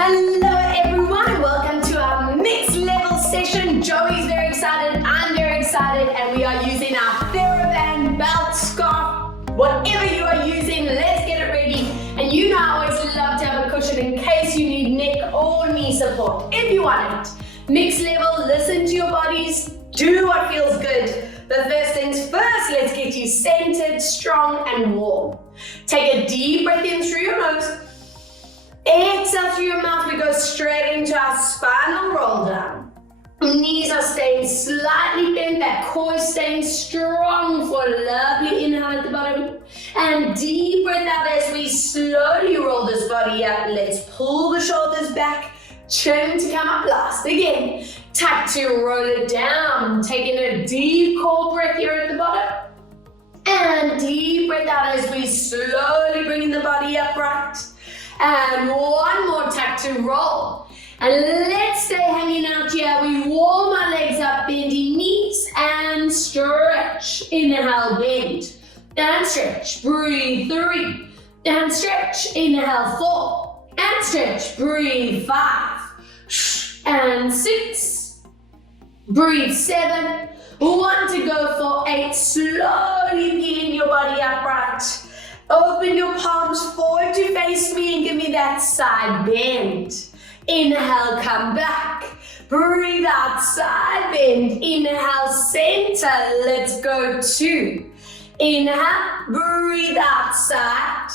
Hello everyone, welcome to our next level session. Joey's very excited, I'm very excited, and we are using our TheraBand belt, scarf, whatever you are using, let's get it ready. And you know I always love to have a cushion in case you need neck or knee support, if you want it. Next level, listen to your bodies, do what feels good. But first things first, let's get you centered, strong, and warm. Take a deep breath in through your nose. Exhale through your mouth, we go straight into our spinal roll down. Knees are staying slightly bent, that core is staying strong for a lovely inhale at the bottom. And deep breath out as we slowly roll this body up. Let's pull the shoulders back, chin to come up last. Again, tuck to roll it down. Taking a deep cold breath here at the bottom. And deep breath out as we slowly bring the body upright. And one more tuck to roll. And let's stay hanging out here. We warm our legs up, bending knees and stretch. Inhale, bend and stretch. Breathe, 3 and stretch. Inhale, 4 and stretch. Breathe, 5 and 6. Breathe, 7. 1 to go for 8. Slowly peeling your body upright. Open your palms forward to face me and give me that side bend. Inhale, come back. Breathe out, side bend. Inhale, center. Let's go 2. Inhale, breathe out, side.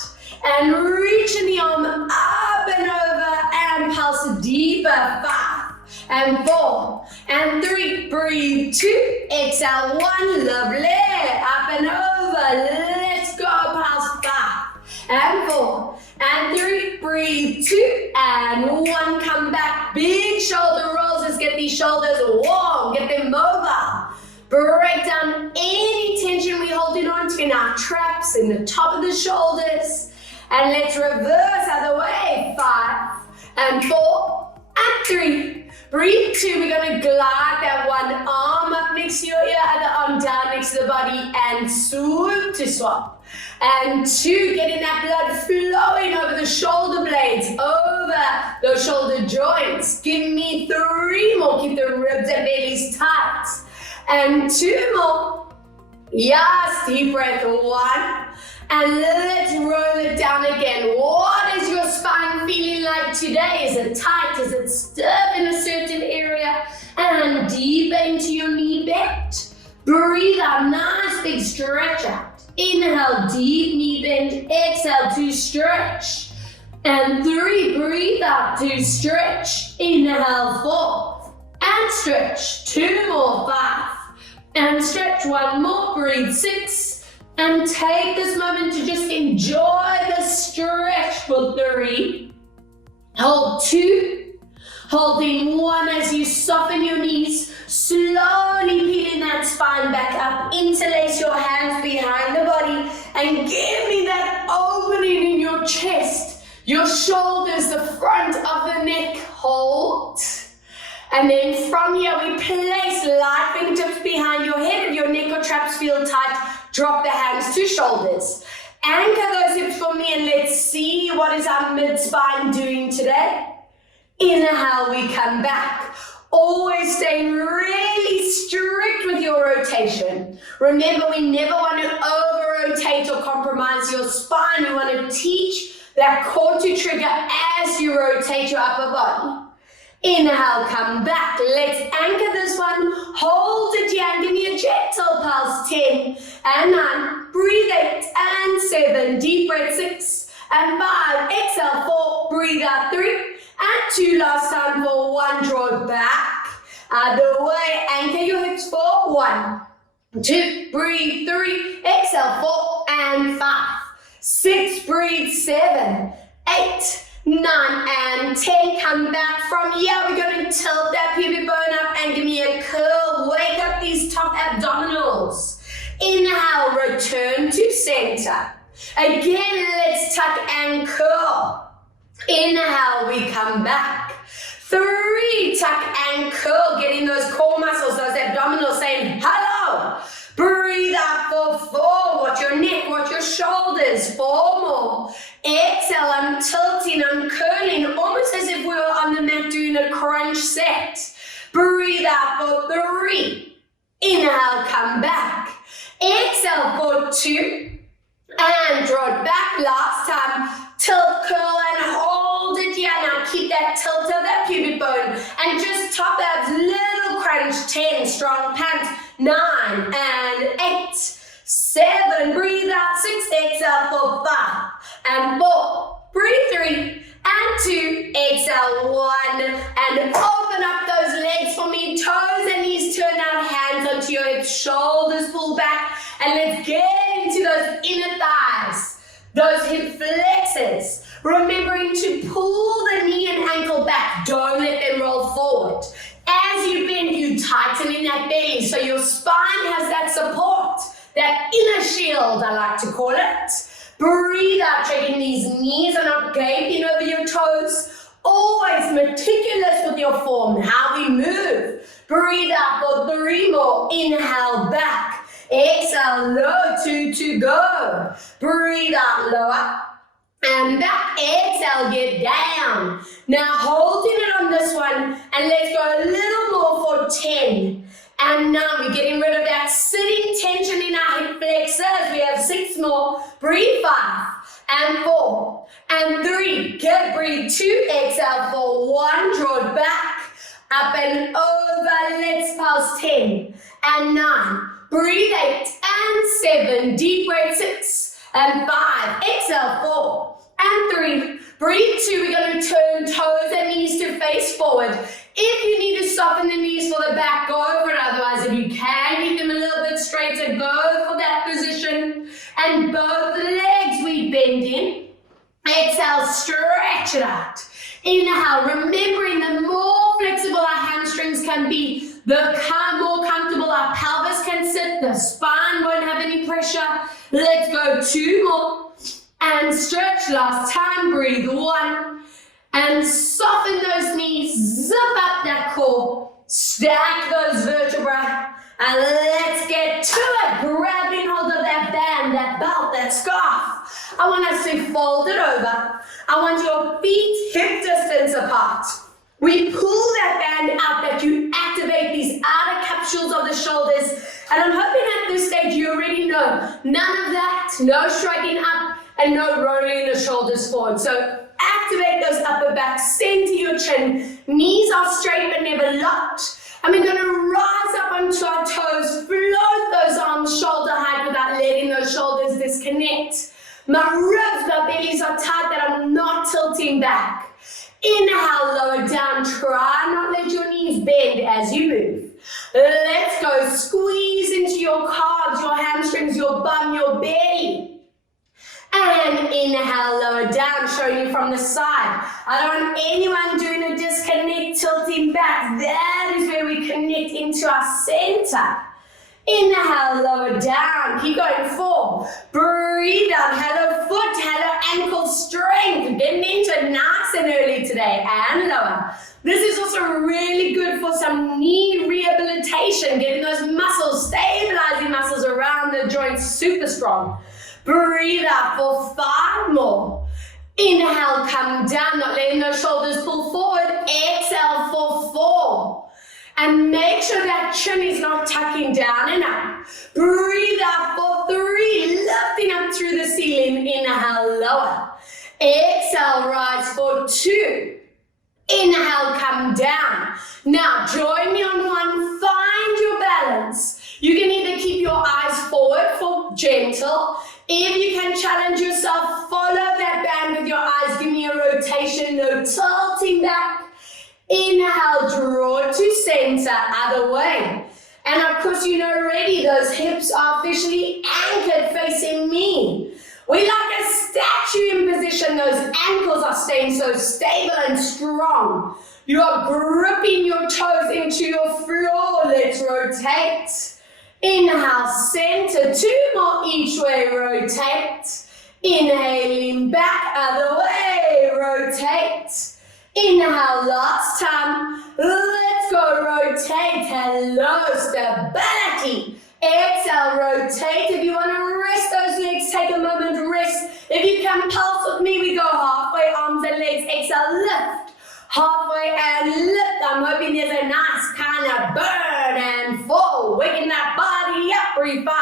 And reaching the arm up and over and pulse deeper. 5 and 4 and 3. Breathe 2. Exhale, 1. Lovely. Up and over. Let's go. Pulse 5 and 4 and 3. Breathe 2 and 1. Come back. Big shoulder rolls. Let's get these shoulders warm. Get them mobile. Break down any tension we're holding on to in our traps, in the top of the shoulders. And let's reverse other way. 5 and 4 and 3. Breathe 2. We're going to glide that one arm up next to your ear, other arm down next to the body, and swoop to swap. And 2, getting that blood flowing over the shoulder blades, over those shoulder joints. Give me 3 more. Keep the ribs and bellies tight. And 2 more. Yes, deep breath. 1. And let's roll it down again. What is your spine feeling like today? Is it tight? Is it stiff in a certain area? And deep into your knee bend. Breathe out, nice big stretch out. Inhale, deep knee bend. Exhale to stretch. And 3, breathe out to stretch. Inhale, 4 and stretch. 2 more, 5 and stretch. 1 more, breathe 6. And take this moment to just enjoy the stretch for 3. Hold 2. Holding 1 as you soften your knees. Slowly peeling that spine back up. Interlace your hands behind the body. And give me that opening in your chest. Your shoulders, the front of the neck. Hold. And then from here we place light fingertips behind your head. If your neck or traps feel tight, drop the hands to shoulders. Anchor those hips for me and let's see what is our mid-spine doing today. Inhale, we come back. Always staying really strict with your rotation. Remember, we never want to over-rotate or compromise your spine. We want to teach that core to trigger as you rotate your upper body. Inhale, come back. Let's anchor this one. Hold it here and give me a gentle pulse. 10 and 9. Breathe 8 and 7. Deep breath 6 and 5. Exhale 4. Breathe out 3 and 2. Last time for 1. Draw it back. Other way. Anchor your hips for 1, 2. Breathe 3. Exhale 4 and 5. 6. Breathe 7, 8. 9 and 10, come back from here. We're going to tilt that pubic bone up and give me a curl. Wake up these top abdominals. Inhale, return to center. Again, let's tuck and curl. Inhale, we come back. 3, tuck and curl, getting those core muscles, those abdominals saying hello. Breathe out for 4. Watch your neck, watch your shoulders. 4 more. Exhale, I'm tilting, I'm curling, almost as if we were doing a crunch set. Breathe out for 3. Inhale, come back. Exhale for 2. And draw it back. Last time. Tilt, curl, and hold it here. Now keep that tilt of that pubic bone. And just top abs, little crunch. 10, strong pant. 9 and 8. 7, breathe out. 6, exhale for 5 and 4. Breathe 3 and 2. Exhale 1 and open up those legs for me. Toes and knees turn out, hands onto your hips, shoulders pull back, and let's get into those inner thighs, those hip flexors. Remembering to pull the knee and ankle back. Don't let them roll forward. As you bend, you tighten in that belly so your spine has that support, that inner shield, I like to call it. Breathe out, checking these knees are not gaping over your toes. Always meticulous with your form, how we move. Breathe out for 3 more. Inhale back. Exhale low, 2 to go. Breathe out lower and back. Exhale, get down. Now holding it on this one, and let's go a little more for 10. And now we're getting rid of that sitting tension in our hip flexors. We have 6 more. Breathe 5 and 4 and 3. Good. Breathe 2. Exhale for 1. Draw it back. Up and over. Let's pulse 10 and 9. Breathe 8 and 7. Deep breath 6 and 5. Exhale 4 and 3. Breathe 2. We're going to turn toes and knees to face forward. If you need to soften the knees for the back, go for it. Otherwise, if you can keep them a little bit straighter, go for that position. And both legs we bend in. Exhale, stretch it out. Inhale, remembering the more flexible our hamstrings can be, the more comfortable our pelvis can sit, the spine won't have any pressure. Let's go 2 more. And stretch. Last time, breathe 1. And soften those knees, zip up that core, stack those vertebrae, and let's get to it. Grabbing hold of that band, that belt, that scarf. I want us to fold it over. I want your feet hip distance apart. We pull that band out, that you activate these outer capsules of the shoulders. And I'm hoping at this stage you already know, none of that, no shrugging up, and no rolling the shoulders forward. So activate those upper back, center your chin. Knees are straight but never locked. And we're going to rise up onto our toes, float those arms shoulder height without letting those shoulders disconnect. My ribs, my bellies are tight that I'm not tilting back. Inhale, lower down. Try not let your knees bend as you move. Let's go. Squeeze into your calves, your hamstrings, your bum, your belly. And inhale, lower down, showing you from the side. I don't want anyone doing a disconnect, tilting back. That is where we connect into our center. Inhale, lower down. Keep going. 4. Breathe out. Hello, foot. Hello, ankle strength. Getting into it nice and early today. And lower. This is also really good for some knee rehabilitation. Getting those muscles, stabilizing muscles around the joints, super strong. Breathe out for 5 more. Inhale, come down, not letting those shoulders pull forward. Exhale for 4. And make sure that chin is not tucking down and up. Breathe out for 3, lifting up through the ceiling. Inhale, lower. Exhale, rise for 2. Inhale, come down. Now, join me on 1. Find your balance. You can either keep your eyes forward for gentle. If you can challenge yourself, follow that band with your eyes. Give me a rotation, no tilting back. Inhale, draw to center, other way. And of course, you know already, those hips are officially anchored facing me. We like a statue in position. Those ankles are staying so stable and strong. You are gripping your toes into your floor. Let's rotate. Inhale, center, 2 more each way, rotate. Inhaling back, other way, rotate. Inhale, last time. Let's go, rotate. Hello, stability. Exhale, rotate. If you want to rest those legs, take a moment, rest. If you can pulse with me, we go halfway, arms and legs. Exhale, lift. halfway and lift. I'm hoping there's a nice kind of burn and 4, waking that body up. Breathe 5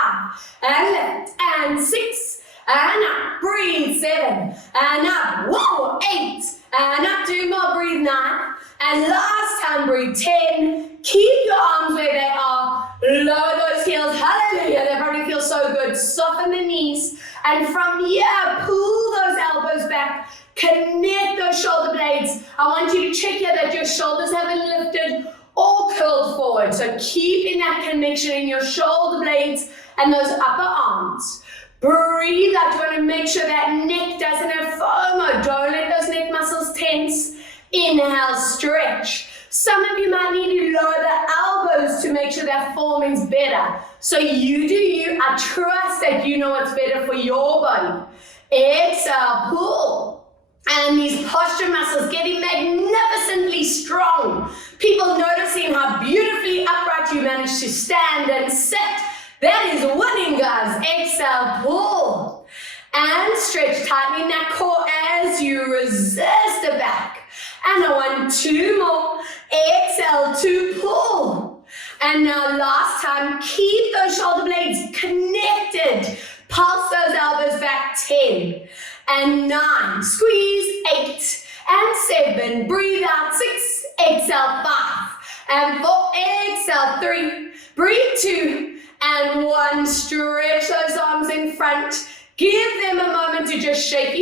and lift and 6 and up. Breathe 7 and up. Whoa, 8 and up. 2 more. Breathe 9 and last time. Breathe 10. Keep your arms where they are. Lower those heels. Hallelujah. They probably feel so good. Soften the knees. And from here, pull those elbows back. Connect those shoulder blades. I want you to check here that your shoulders haven't lifted or curled forward. So keeping that connection in your shoulder blades and those upper arms. Breathe out. You want to make sure that neck doesn't have FOMO. Don't let those neck muscles tense. Inhale, stretch. Some of you might need to lower the elbows to make sure that forming's better. So you do you. I trust that you know what's better for your body. Exhale, pull. And these posture muscles getting magnificently strong. People noticing how beautifully upright you manage to stand and sit. That is winning, guys. Exhale, pull. And stretch, tightening that core as you resist the back. And I want 2 more. Exhale to pull. And now last time, keep those shoulder blades connected. Pulse those elbows back. 10 and 9. Squeeze. 8 and 7. Breathe out. 6. Exhale. 5 and 4. Exhale. 3. Breathe. 2 and 1. Stretch those arms in front. Give them a moment to just shake,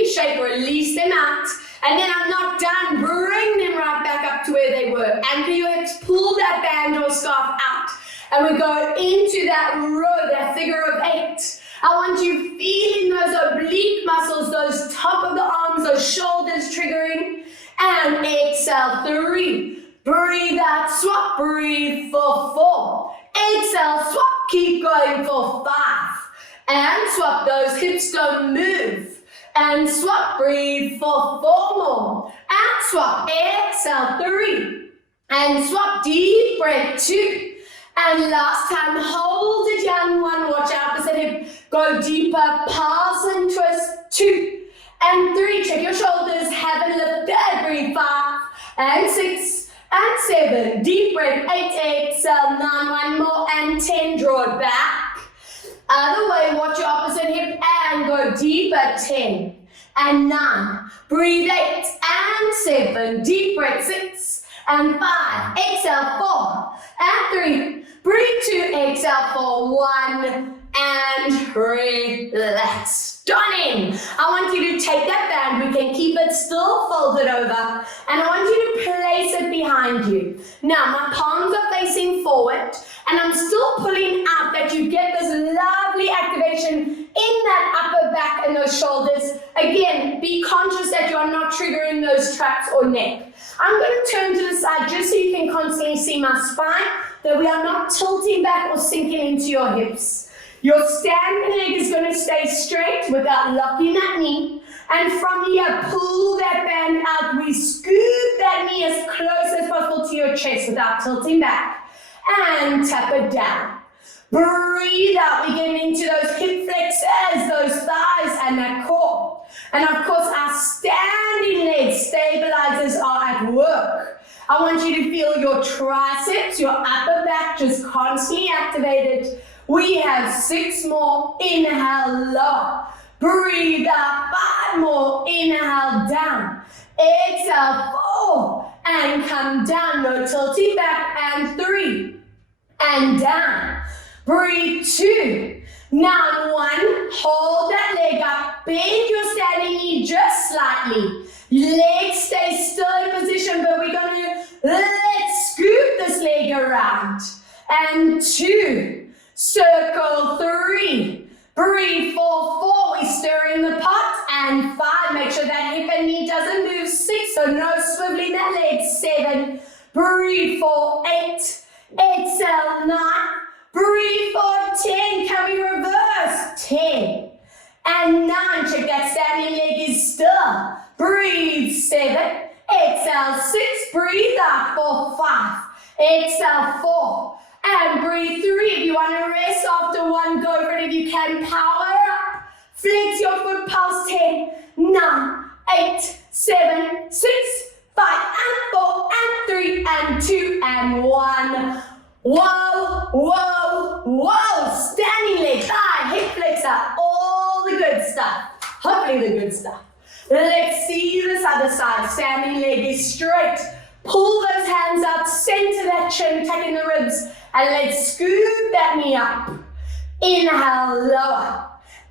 release them out. And then I'm not done. Bring them right back up to where they were. Anchor your hips, pull that band or scarf out. And we go into that row, that figure of 8. I want you feeling those oblique muscles, those top of the arms, those shoulders triggering. And exhale, 3. Breathe out, swap, breathe for 4. Exhale, swap, keep going for 5. And swap, those hips don't move. And swap, breathe for 4 more. And swap, exhale, 3. And swap, deep breath, 2. And last time, hold it, young one, watch out, opposite hip. Go deeper, pass and twist, 2. And 3, check your shoulders, haven't lifted, breathe 5. And 6. And 7, deep breath, 8, exhale, 9, 1 more, and 10, draw it back. Other way, watch your opposite hip and go deeper, 10 and 9. Breathe 8 and 7, deep breath, 6 and 5. Exhale, 4 and 3. Breathe 2, exhale for 1 and relax. Stunning. I want you to take that band, we can keep it still folded over, and I want you to place it behind you. Now, my palms are facing forward, and I'm still pulling out that you get this lovely activation in that upper back and those shoulders. Again, be conscious that you are not triggering those traps or neck. I'm going to turn to the side just so you can constantly see my spine, that we are not tilting back or sinking into your hips. Your standing leg is going to stay straight without locking that knee. And from here, pull that band out. We scoop that knee as close as possible to your chest without tilting back. And tap it down. Breathe out. We get into those hip flexors, those thighs, and that core. And of course, our standing leg stabilizers are at work. I want you to feel your triceps, your upper back just constantly activated. We have 6 more. Inhale, lower. Breathe out. 5 more. Inhale, down. Exhale, 4. And come down. No tilting back. And 3. And down. Breathe 2. Now 1. Hold that leg up. Bend your standing knee just slightly. Legs stay still in position, but we're going to let's scoop this leg around. And 2. Circle 3. Breathe for 4. We stir in the pot. And 5. Make sure that hip and knee doesn't move. 6. So no swiveling that leg. 7. Breathe for 8. Exhale 9. Breathe for 10. Can we reverse? 10. And 9. Check that standing leg is still. Breathe 7. Exhale 6. Breathe out for 5. Exhale 4. And breathe 3. If you want to rest after 1, go for it. If you can, power up. Flex your foot past 10, 9, 8, 7, 6, 5, and 4. and 2 and 1. Whoa, whoa, whoa. Standing leg, thigh, hip flexor, all the good stuff. Hopefully the good stuff. Let's see this other side. Standing leg is straight. Pull those hands up, center that chin, tuck in the ribs, and let's scoop that knee up. Inhale, lower.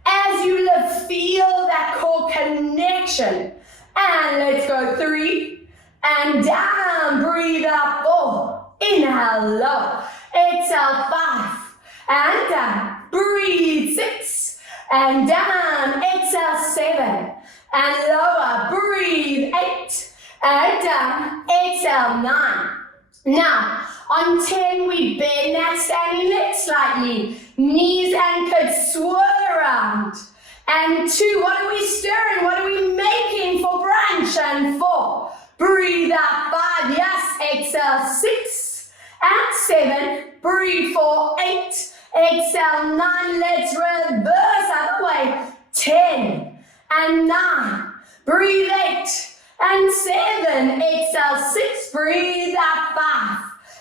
As you lift, feel that core connection. And let's go 3, and down, breathe up, 4. Inhale, lower. Exhale, 5, and down. Breathe, 6, and down. Exhale, 7, and lower. Breathe, 8, and down. Exhale, 9. Now, on 10, we bend that standing leg slightly. Knees anchored, swirl around. And 2, what are we stirring? What are we making for brunch? And 4, breathe out, 5, yes, exhale, 6, and 7, breathe for 8, exhale, 9, let's reverse other way, 10, and 9, breathe 8, and 7, exhale, 6, breathe out,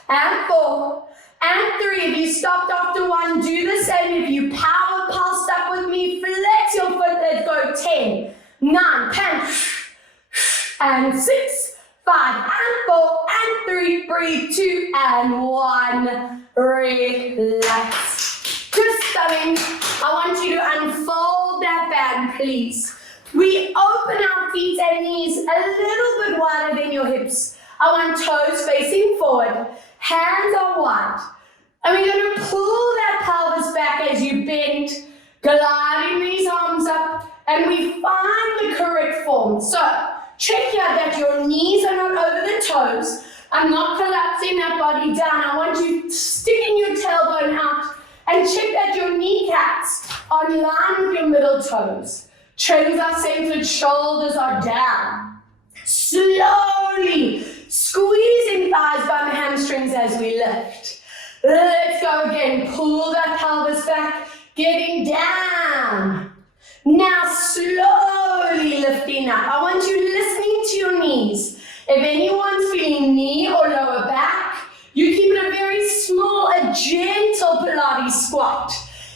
5, and 4, and 3. If you stopped after 1, do the same. If you power pulsed up with me, flex your foot, let's go, 10, 9, 10, and 6, 5, and 4, and 3, breathe, 2, and 1, relax. Just stunning. I want you to unfold that band, please. We open our feet and knees a little bit wider than your hips. I want toes facing forward, hands are wide. And we're going to pull that pelvis back as you bend, gliding these arms up, and we find the correct form. So, check here that your knees are not over the toes. I'm not collapsing that body down. I want you sticking your tailbone out, and check that your kneecaps are in line with your middle toes. Shins are centered, shoulders are down. Slowly squeezing thighs by my hamstrings as we lift. Let's go again. Pull that pelvis back, getting down. Now slowly lifting up. I want you listening to your knees. If anyone's feeling knee or lower back, you keep it a very small, a gentle Pilates squat.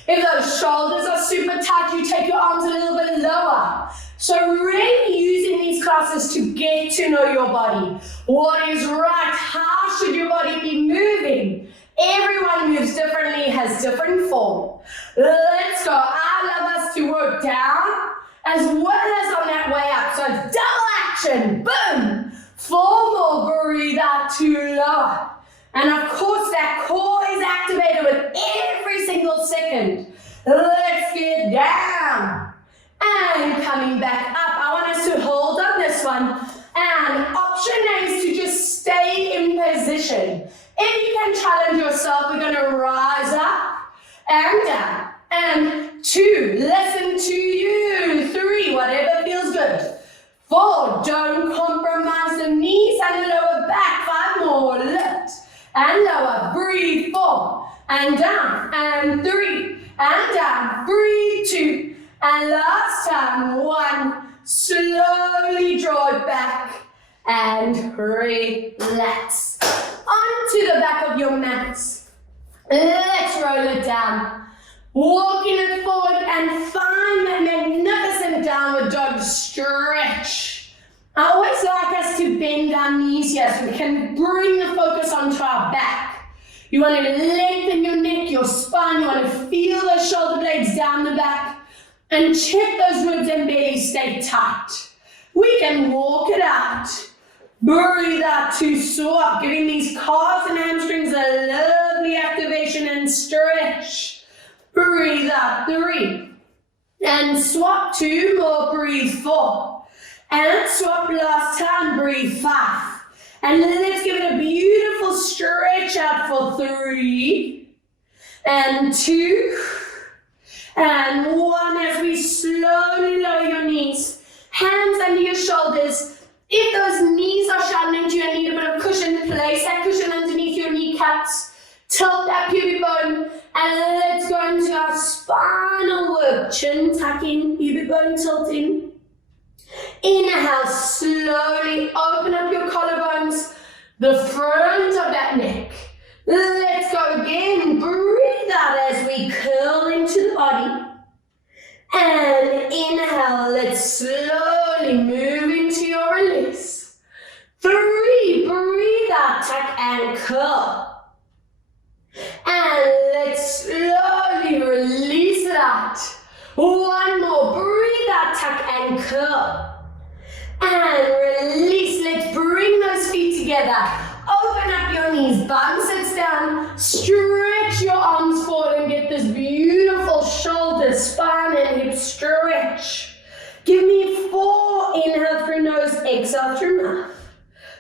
If those shoulders are super tight, you take your arms a little bit lower. So really using these classes to get to know your body. What is right? How should your body be moving? Everyone moves differently, has different form. Let's go. I love us to work down as well as on that way up. So double action. Boom. 4 more. Breathe out to lower. And of course, that core is activated with every single second. Let's get down. And coming back up. I want us to hold on this one. And option A is to just stay in position. If you can challenge yourself, we're going to rise up and down. And 2, listen to you. 3, whatever feels good. 4, don't compromise the knees and the lower back. 5 more, lift and lower. Breathe, 4, and down. And 3, and down. Breathe, 2, and last time, 1. Slowly draw it back and relax. Onto the back of your mats. Let's roll it down. Walking it forward and find that magnificent downward dog stretch. I always like us to bend our knees here so we can bring the focus onto our back. You want to lengthen your neck, your spine. You want to feel those shoulder blades down the back. And check those ribs and belly stay tight. We can walk it out. Breathe out to swap, giving these calves and hamstrings a lovely activation and stretch. Breathe out, 3. And swap, 2 more, breathe, 4. And swap last time, breathe, 5. And let's give it a beautiful stretch out for 3. And 2. And 1 as we slowly lower your knees. Hands under your shoulders. If those knees are shouting at you and need a bit of cushion, place that cushion underneath your kneecaps. Tilt that pubic bone. And let's go into our spinal work. Chin tucking, pubic bone tilting. Inhale, slowly open up your collarbones. The front of Let's go again. Breathe out as we curl into the body. And inhale, let's slowly move into your release. 3, breathe out, tuck and curl. And let's slowly release it out. 1 more, breathe out, tuck and curl. And release, let's bring those feet together. Open up your knees, bum sits down, stretch your arms forward and get this beautiful shoulder, spine and hip stretch. Give me 4, inhale through nose, exhale through mouth.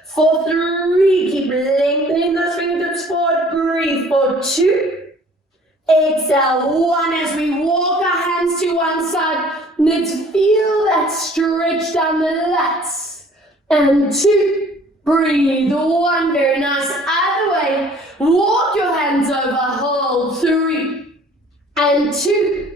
For 3, keep lengthening those fingertips forward, breathe for 2. Exhale, 1 as we walk our hands to one side. Let's feel that stretch down the lats. And 2. Breathe, 1, very nice, other way, walk your hands over, hold, 3, and 2,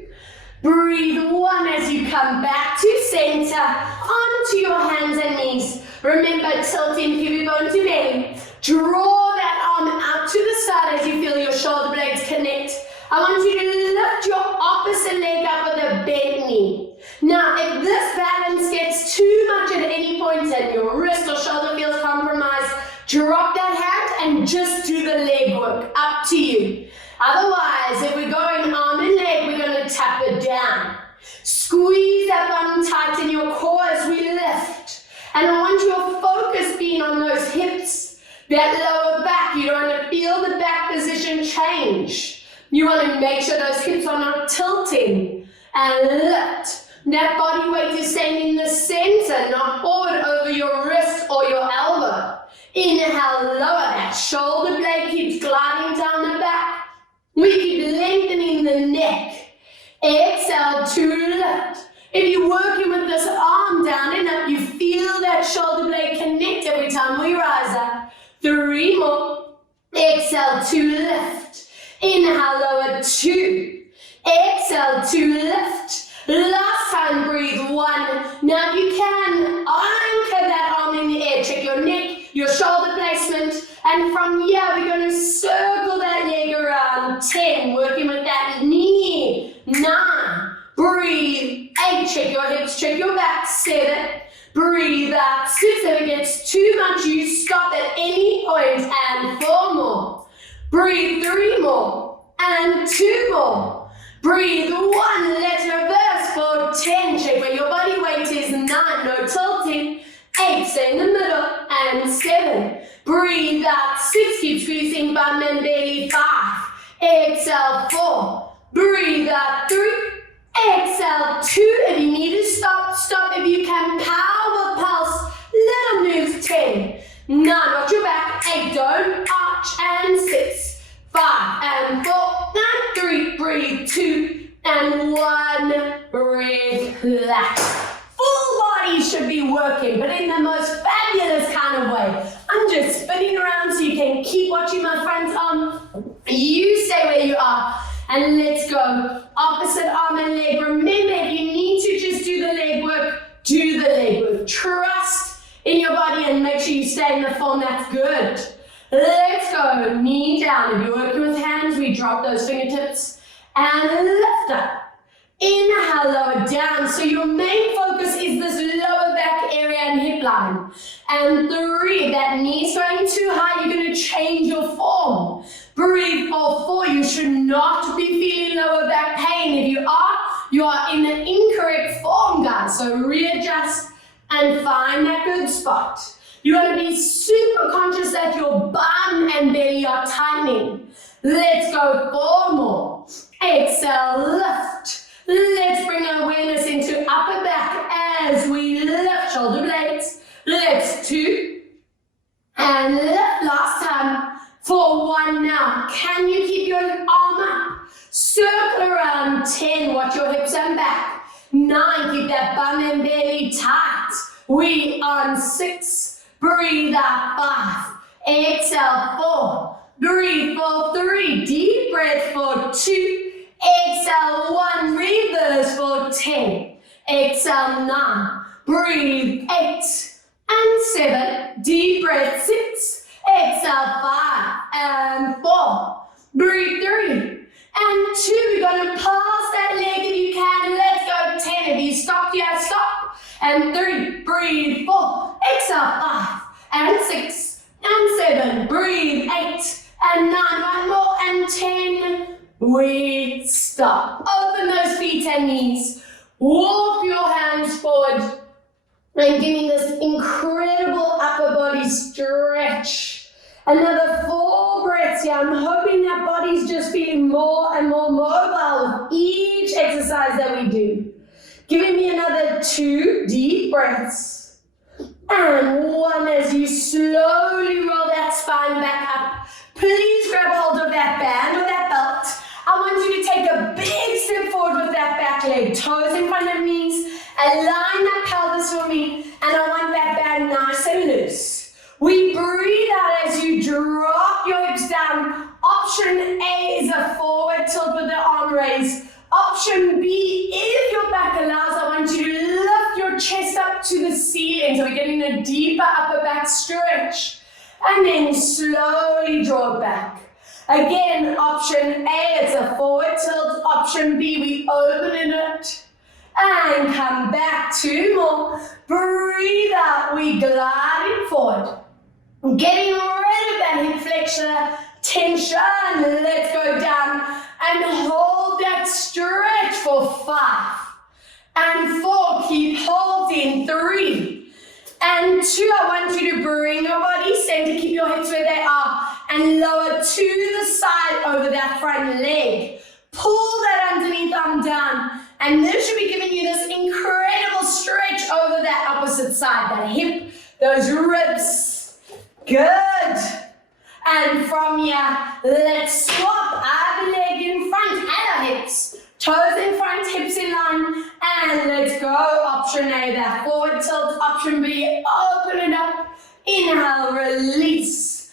breathe, 1 as you come back to center, onto your hands and knees, remember tilting pivot bone to belly, draw that arm out to the side as you feel your shoulder blades connect. I want you to lift your opposite leg up with a bent knee. Now, if this balance gets too much at any point and your wrist or shoulder feels compromised, drop that hand and just do the leg work, up to you. Otherwise, if we're going arm and leg, we're going to tap it down. Squeeze that bum tight in your core as we lift. And I want your focus being on those hips, that lower back. You don't want to feel the back position change. You want to make sure those hips are not tilting and lift. That body weight is staying in the center, not forward over your wrist or your elbow. Inhale, lower that shoulder blade keeps gliding down the back. We keep lengthening the neck. Exhale to lift. If you're working with this arm down and up, you feel that shoulder blade connect every time we rise up. 3 more. Exhale to lift. Inhale, lower, 2. Exhale to lift. Last time, breathe, 1. Now you can anchor that arm in the air. Check your neck, your shoulder placement. And from here, we're going to circle that leg around. 10, working with that knee. 9, breathe. 8, check your hips, check your back. 7, breathe out. 6, if it gets too much, you stop at any point. And 4 more. Breathe, 3 more, and 2 more. Breathe, 1, let's reverse for 10. Check where your body weight is. 9, no tilting. 8, stay in the middle, and 7. Breathe out, 6, keep squeezing bum and belly. 5, exhale, 4. Breathe out, 3, exhale, 2. If you need to stop, stop. If you can, power pulse, little moves. 10, 9, watch your back. 8, don't arch, and 6, 5, and 4, and 3, breathe, 2, and 1, breathe, relax. Full body should be working, but in the most fabulous kind of way. I'm just spinning around so you can keep watching my friends on. You stay where you are, and let's go. Opposite arm and leg. Remember, if you need to just do the leg work, do the leg work. Trust in your body and make sure you stay in the form. That's good. Let's go, knee down. If you're working with hands, we drop those fingertips and lift up. Inhale, lower down. So your main focus is this lower back area and hip line. And 3, that knee's going too high, you're going to change your form. Breathe for 4, you should not be feeling lower back pain. If you are in the incorrect form, guys. So readjust and find that good spot. You want to be super conscious that your bum and belly are tightening. Let's go 4 more. Exhale, lift. Let's bring awareness into upper back as we lift shoulder blades. Let's 2 and lift. Last time for 1 now. Can you keep your arm up? Circle around. 10, watch your hips and back. 9, keep that bum and belly tight. We on 6. Breathe out, 5. Exhale, 4. Breathe for 3. Deep breath for 2. Exhale, 1. Reverse for 10. Exhale, 9. Breathe, 8 and 7. Deep breath, 6. Exhale, 5. and 4. Breathe 3. And 2. We're going to pass that leg if you can. Let's go. 10. If you stopped here, stop. And 3. Breathe 4. Exhale. 5. And 6. And 7. Breathe 8. And 9. One more. And 10. We stop. Open those feet and knees. Walk your hands forward. And give me this incredible upper body stretch. Another 4 breaths here. I'm hoping that body's just feeling more and more mobile with each exercise that we do. Giving me another 2 deep breaths. And 1 as you slowly roll that spine back up. Please grab hold of that band or that belt. I want you to take a big step forward with that back leg. Toes in front of knees. Align that pelvis for me. And I want that band nice and loose. We breathe out as you drop your hips down. Option A is a forward tilt with the arm raise. Option B, if your back allows, I want you to lift your chest up to the ceiling. So we're getting a deeper upper back stretch. And then slowly draw it back. Again, option A, it's a forward tilt. Option B, we open it. And come back. 2 more. Breathe out. We glide forward. Getting rid of that hip flexor tension. Let's go down and hold that stretch for 5 and 4. Keep holding. 3 and 2. I want you to bring your body center. Keep your hips where they are and lower to the side over that front leg. Pull that underneath arm down. And this should be giving you this incredible stretch over that opposite side, that hip, those ribs. Good. And from here, let's swap other leg in front and our hips. Toes in front, hips in line. And let's go. Option A, that forward tilt. Option B, open it up. Inhale, release.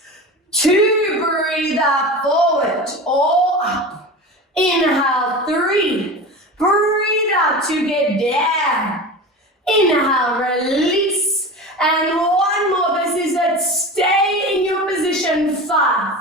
2, breathe out, forward or up. Inhale, 3. Breathe out to get down. Inhale, release. And 1 more. This is it. Stay in your position. 5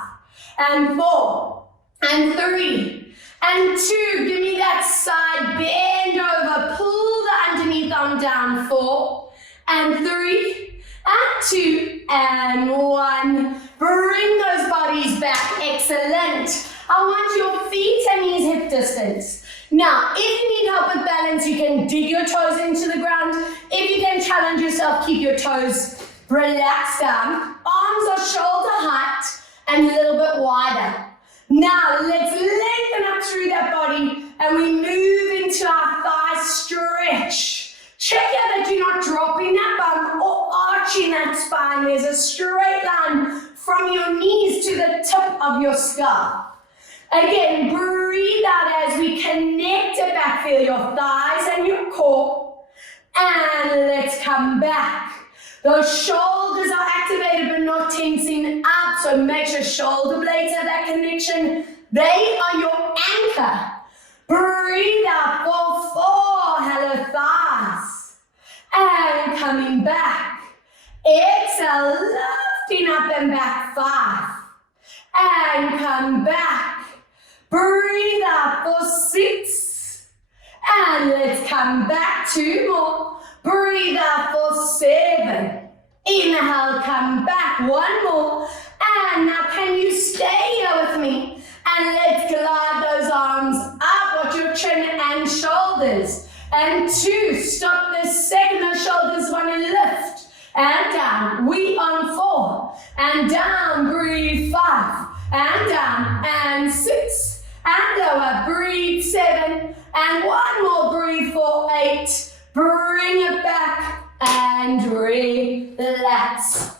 and 4 and 3 and 2. Give me that side bend over. Pull the underneath arm down. 4 and 3 and 2 and 1. Bring those bodies back. Excellent. I want your feet and knees hip distance. Now, if you need help with balance, you can dig your toes into the ground. If you can challenge yourself, keep your toes relaxed down. Arms are shoulder height and a little bit wider. Now, let's lengthen up through that body and we move into our thigh stretch. Check out that you're not dropping that bum or arching that spine. There's a straight line from your knees to the tip of your skull. Again, breathe out as we connect it back. Feel your thighs and your core. And let's come back. Those shoulders are activated but not tensing up. So make sure shoulder blades have that connection. They are your anchor. Breathe out for 4. Hello, thighs. And coming back. Exhale, lifting up and back. 5. And come back. Breathe out for 6. And let's come back. 2 more. Breathe out for 7. Inhale, come back. 1 more. And now can you stay here with me? And let's glide those arms up. Watch your chin and shoulders. And 2. Stop this second. Those shoulders want to lift. And down. We on 4. And down. Breathe. 5. And down. And 6. And lower, breathe. 7, and 1 more, breathe for 8. Bring it back and relax.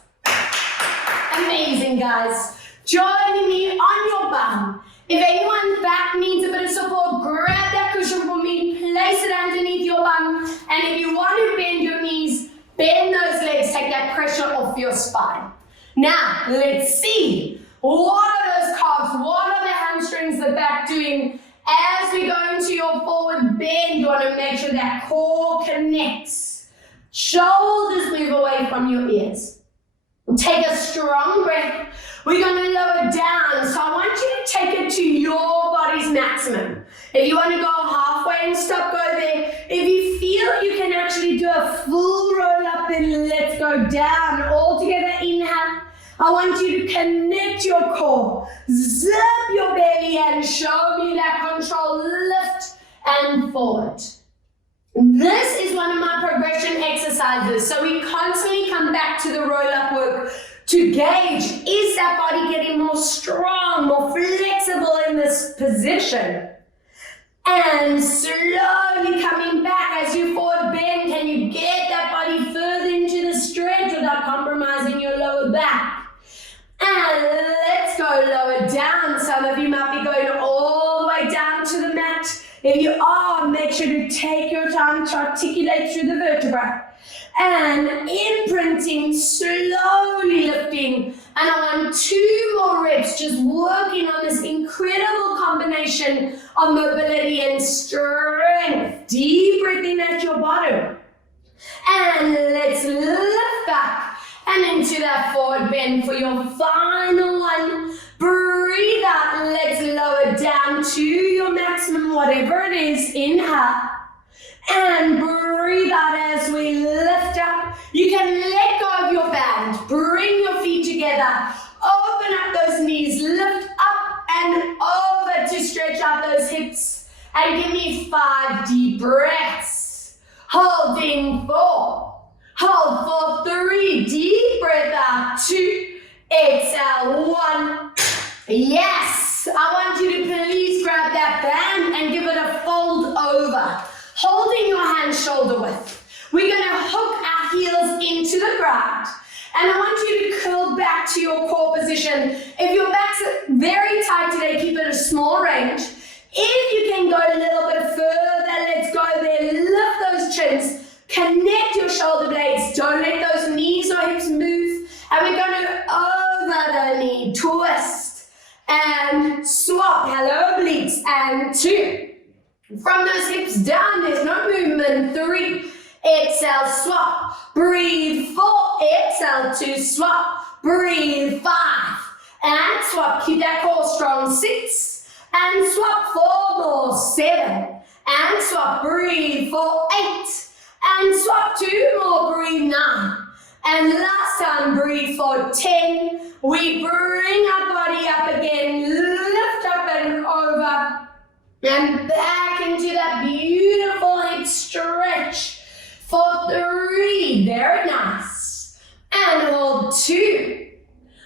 Amazing, guys. Joining me on your bum. If anyone's back needs a bit of support, grab that cushion for me, place it underneath your bum, and if you want to bend your knees, bend those legs, take that pressure off your spine. Now, let's see. What are those calves? What are the hamstrings, the back doing? As we go into your forward bend, you want to make sure that core connects. Shoulders move away from your ears. Take a strong breath. We're going to lower down. So I want you to take it to your body's maximum. If you want to go halfway and stop, go there. If you feel you can actually do a full roll up, then let's go down. All together, inhale. I want you to connect your core. Zip your belly and show me that control. Lift and forward. This is one of my progression exercises. So we constantly come back to the roll-up work to gauge, is that body getting more strong, more flexible in this position? And slowly coming back as you forward bend, can you get that body further into the stretch without compromising your lower back? And let's go lower down. Some of you might be going all the way down to the mat. If you are, make sure to take your time to articulate through the vertebra. And imprinting, slowly lifting. And I want 2 more reps, just working on this incredible combination of mobility and strength. Deep breath in at your bottom. And let's lift back and into that forward bend for your final one. Breathe out, let's lower down to your maximum, whatever it is. Inhale. And breathe out as we lift up. You can let go of your band. Bring your feet together. Open up those knees. Lift up and over to stretch out those hips. And give me 5 deep breaths. Holding 4. Hold for 3. Deep breath out. 2. Exhale. 1. Yes. I want you to please grab that band and give it a fold over. Holding your hands shoulder width. We're going to hook our heels into the ground. And I want you to curl back to your core position. If your back's very tight today, keep it a small range. If you can go a little bit further, let's go there. Lift those chins. Connect your shoulder blades. Don't let those knees or hips move. And we're going to over the knee. Twist. And swap. Hello, obliques. And 2. From those hips down, there's no movement. 3, exhale, swap. Breathe. 4, exhale, 2, swap. Breathe. 5, and swap. Keep that core strong. 6, and swap. 4 more. 7, and swap. Breathe. 4, 8, and swap. 2 more. Breathe. 9, and last time, breathe for 10. We bring our body up again. Lift up and over. And back into that beautiful hip stretch for 3. Very nice. And hold 2.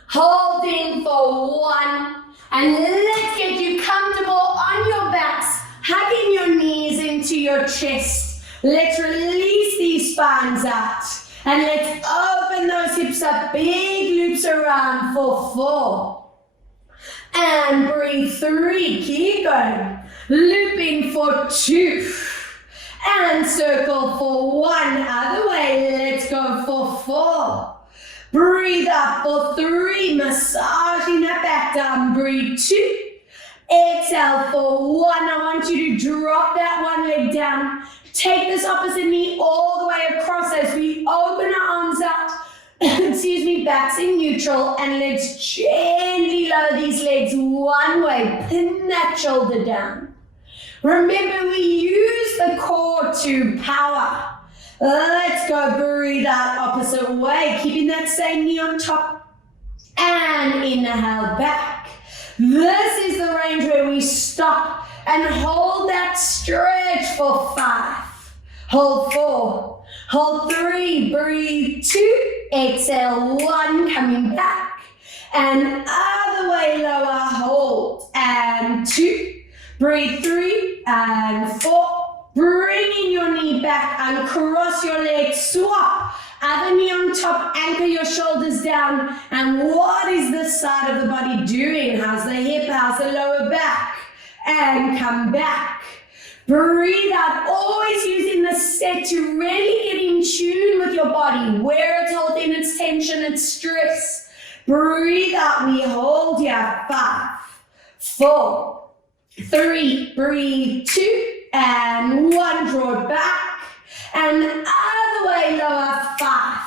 Holding for 1. And let's get you comfortable on your backs, hugging your knees into your chest. Let's release these spines out. And let's open those hips up. Big loops around for 4. And breathe. 3. Keep going. Looping for 2. And circle for 1. Other way. Let's go for 4. Breathe up for 3. Massaging that back down. Breathe. 2. Exhale for 1. I want you to drop that one leg down. Take this opposite knee all the way across as we open our arms out. Excuse me, backs in neutral, and let's gently lower these legs one way. Pin that shoulder down. Remember, we use the core to power. Let's go. Breathe out opposite way, keeping that same knee on top. And inhale back. This is the range where we stop and hold that stretch for 5. Hold 4. Hold 3. Breathe. 2. Exhale. 1. Coming back. And other way lower. Hold. And 2. Breathe. 3. And 4. Bringing your knee back. Uncross your legs. Swap. Other knee on top. Anchor your shoulders down. And what is this side of the body doing? How's the hip? How's the lower back? And come back. Breathe out, always using the set to really get in tune with your body, where it's holding its tension, its stress. Breathe out, we hold here. 5, 4, 3, breathe. 2, and 1, draw it back. And other way lower. 5,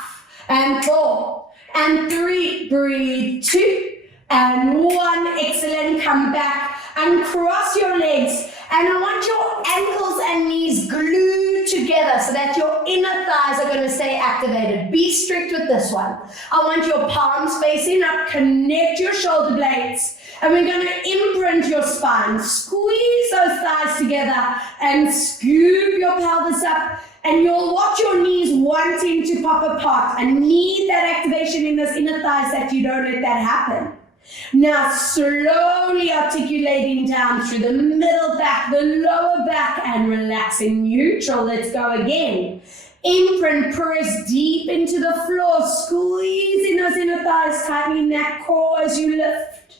and 4, and 3, breathe, 2, and 1, excellent, come back, uncross your legs, and I want your ankles and knees glued together so that your inner thighs are going to stay activated. Be strict with this one. I want your palms facing up, connect your shoulder blades, and we're going to imprint your spine. Squeeze those thighs together and scoop your pelvis up, and you'll watch your knees wanting to pop apart. I need that activation in those inner thighs that you don't let that happen. Now slowly articulating down through the middle back, the lower back, and relax in neutral. Let's go again. Imprint, press deep into the floor, squeezing those inner thighs, tightening that core as you lift.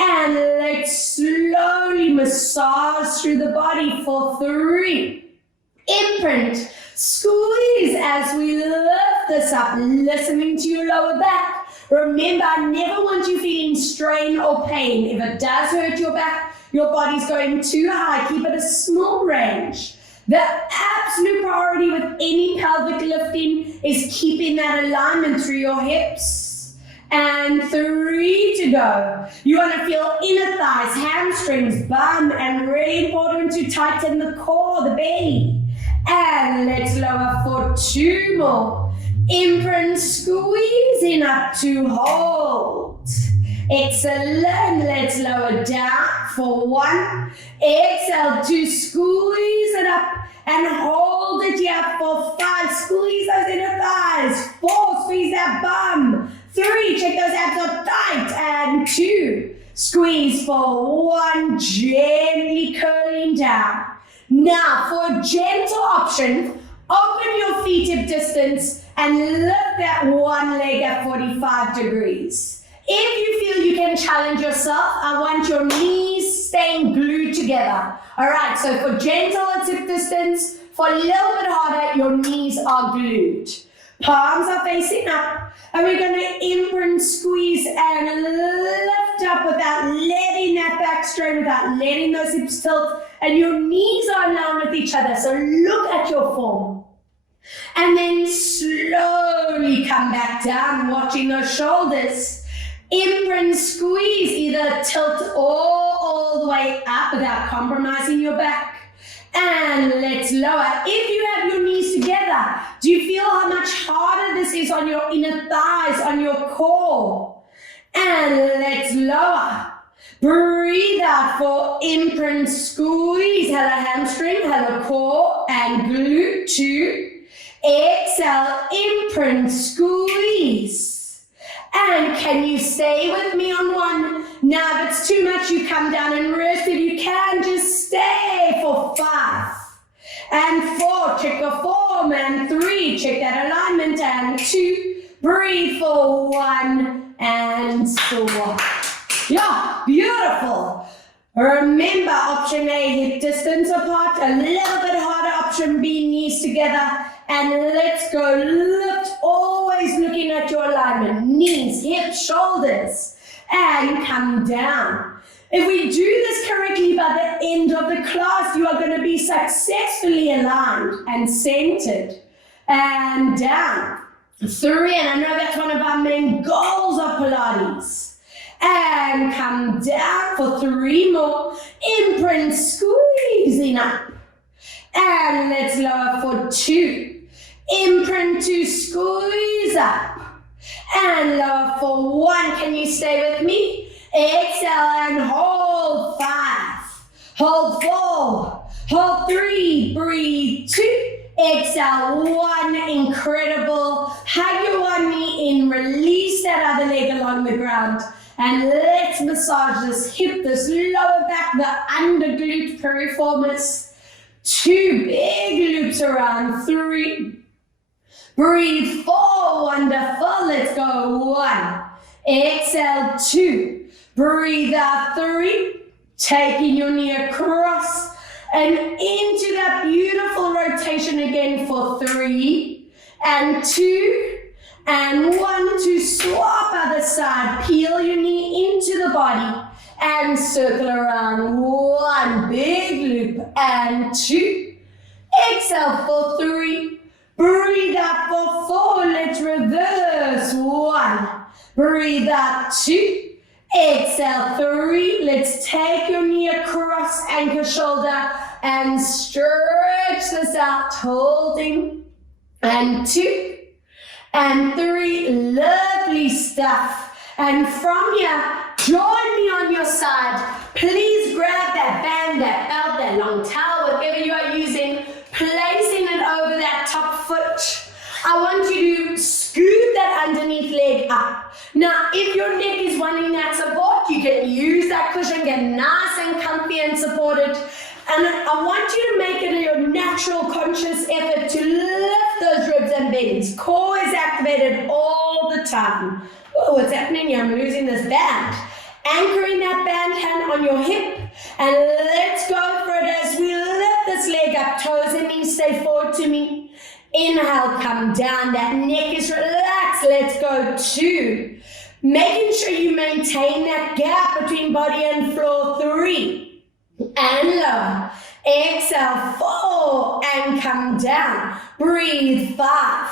And let's slowly massage through the body for 3. Imprint, squeeze as we lift this up, listening to your lower back. Remember, I never want you feeling strain or pain. If it does hurt your back, your body's going too high, keep it a small range. The absolute priority with any pelvic lifting is keeping that alignment through your hips. And 3 to go. You want to feel inner thighs, hamstrings, bum, and really important to tighten the core, the belly. And let's lower for 2 more. Imprint, squeezing up to hold. Excellent. Let's lower down for 1. Exhale to squeeze it up and hold it here for 5. Squeeze those inner thighs. 4, squeeze that bum. 3, check those abs are tight. And 2, squeeze for 1, gently curling down. Now for a gentle option, open your feet hip distance and lift that one leg at 45 degrees. If you feel you can challenge yourself, I want your knees staying glued together. All right, so for gentle at hip distance, for a little bit harder, your knees are glued. Palms are facing up, and we're going to imprint, squeeze, and lift up without letting that back strain, without letting those hips tilt, and your knees are in line with each other, so look at your form. And then slowly come back down, watching those shoulders. Imprint, squeeze, either tilt or all the way up without compromising your back. And let's lower. If you have your knees together, do you feel how much harder this is on your inner thighs, on your core? And let's lower. Breathe out for imprint, squeeze. Hello hamstring, hello core, and glute. 2. Exhale, imprint, squeeze. And can you stay with me on 1? Now if it's too much, you come down and rest. If you can, just stay for 5. And 4, check your form. And 3, check that alignment. And 2, breathe for 1. And 4. Yeah, beautiful. Remember, option A, hip distance apart. A little bit harder, option B, knees together. And let's go, lift, always looking at your alignment, knees, hips, shoulders, and come down. If we do this correctly by the end of the class, you are going to be successfully aligned and centered. And down. 3, and I know that's one of our main goals of Pilates. And come down for 3 more. Imprint, squeezing up. And let's lower for 2. Imprint to squeeze up. And lower for 1. Can you stay with me? Exhale and hold 5. Hold 4. Hold 3. Breathe 2. Exhale 1. Incredible. Hug your one knee in. Release that other leg along the ground. And let's massage this hip, this lower back, the under glute piriformis. 2 big loops around. 3. Breathe 4. Wonderful. Let's go. 1. Exhale 2. Breathe out 3. Taking your knee across and into that beautiful rotation again for 3 and 2. And 1 to swap other side. Peel your knee into the body and circle around. 1 big loop and 2. Exhale for 3. Breathe out for 4. Let's reverse. 1. Breathe out 2. Exhale 3. Let's take your knee across ankle shoulder and stretch this out, holding. And 2 and 3. Lovely stuff. And from here, join me on your side. Please grab that band, that belt, that long towel, whatever you are using, placing it over that top foot. I want you to scoot that underneath leg up. Now, if your neck is wanting that support, you can use that cushion, get nice and comfy and supported. And I want you to make it your natural conscious effort to lift those ribs and bellies. Core is activated all the time. Oh, what's happening here? I'm losing this band. Anchoring that band hand on your hip. And let's go for it as we lift this leg up. Toes and knees stay forward to me. Inhale, come down. That neck is relaxed. Let's go 2. Making sure you maintain that gap between body and floor. 3. And lower. Exhale, 4. And come down. Breathe. 5.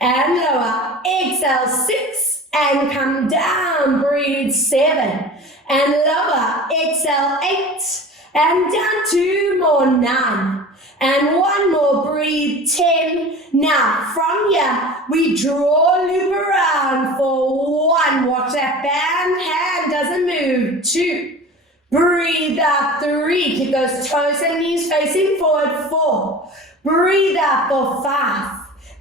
And lower. Exhale, 6. And come down. Breathe. 7. And lower. Exhale, 8. And down 2 more. 9. And 1 more. Breathe. 10. Now, from here, we draw loop around for 1. Watch that band. Hand doesn't move. 2. Breathe out. 3. Keep those toes and knees facing forward. 4. Breathe out for 5.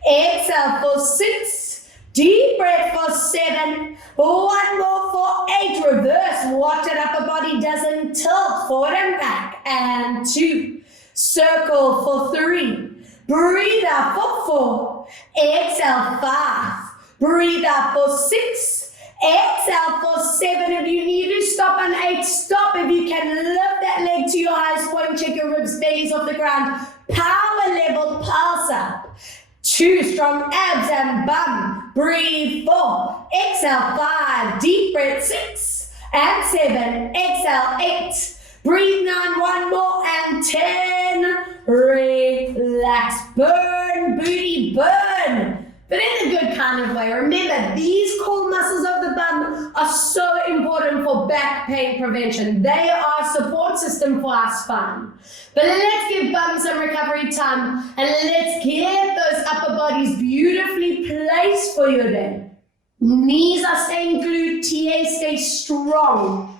Exhale for 6. Deep breath for 7. 1 more for 8. Reverse. Watch that upper body doesn't tilt. Forward and back. And 2. Circle for 3. Breathe out for 4. Exhale 5. Breathe out for 6. Exhale for 7. If you need to stop on 8, stop. If you can lift that leg to your highest point, check your ribs, bellies off the ground. Power level pulse up. 2. Strong abs and bum. Breathe. 4. Exhale 5. Deep breath 6 and 7. Exhale 8. Breathe 9. 1 more and 10. Relax. Burn, booty, burn. But in a good kind of way. Remember, these core muscles of the bum are so important for back pain prevention. They are a support system for our spine. But let's give bum some recovery time and let's get those upper bodies beautifully placed for your day. Knees are staying glued, TA stay strong.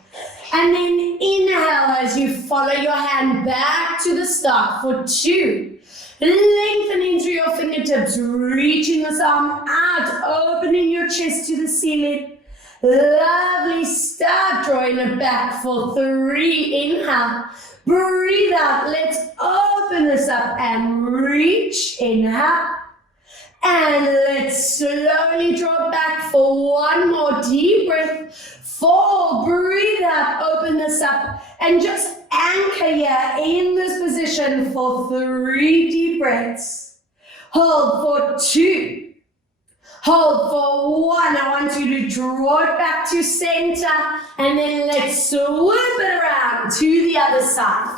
And then inhale as you follow your hand back to the start for 2. Lengthening through your fingertips, reaching this arm out, opening your chest to the ceiling. Lovely start, drawing it back for 3. Inhale, breathe out. Let's open this up and reach. Inhale. And let's slowly draw back for 1 more deep breath. 4, breathe out, open this up, and just anchor here in this position for 3 deep breaths. Hold for 2. Hold for 1. I want you to draw it back to center, and then let's swoop it around to the other side.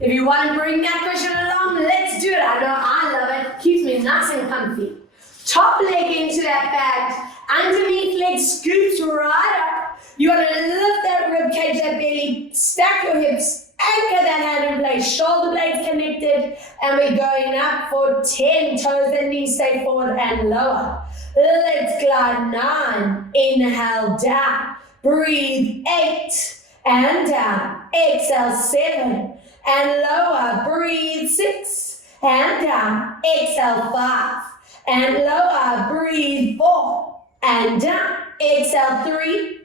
If you want to bring that cushion along, let's do it. I know I love it. Keeps me nice and comfy. Top leg into that band. Underneath leg scoops right up. You want to lift that rib cage, that belly, stack your hips, anchor that hand in place, shoulder blades connected, and we're going up for 10. Toes and knees stay forward and lower. Let's glide 9. Inhale down. Breathe 8 and down. Exhale 7 and lower. Breathe 6 and down. Exhale 5 and lower. Breathe 4 and down. Exhale 3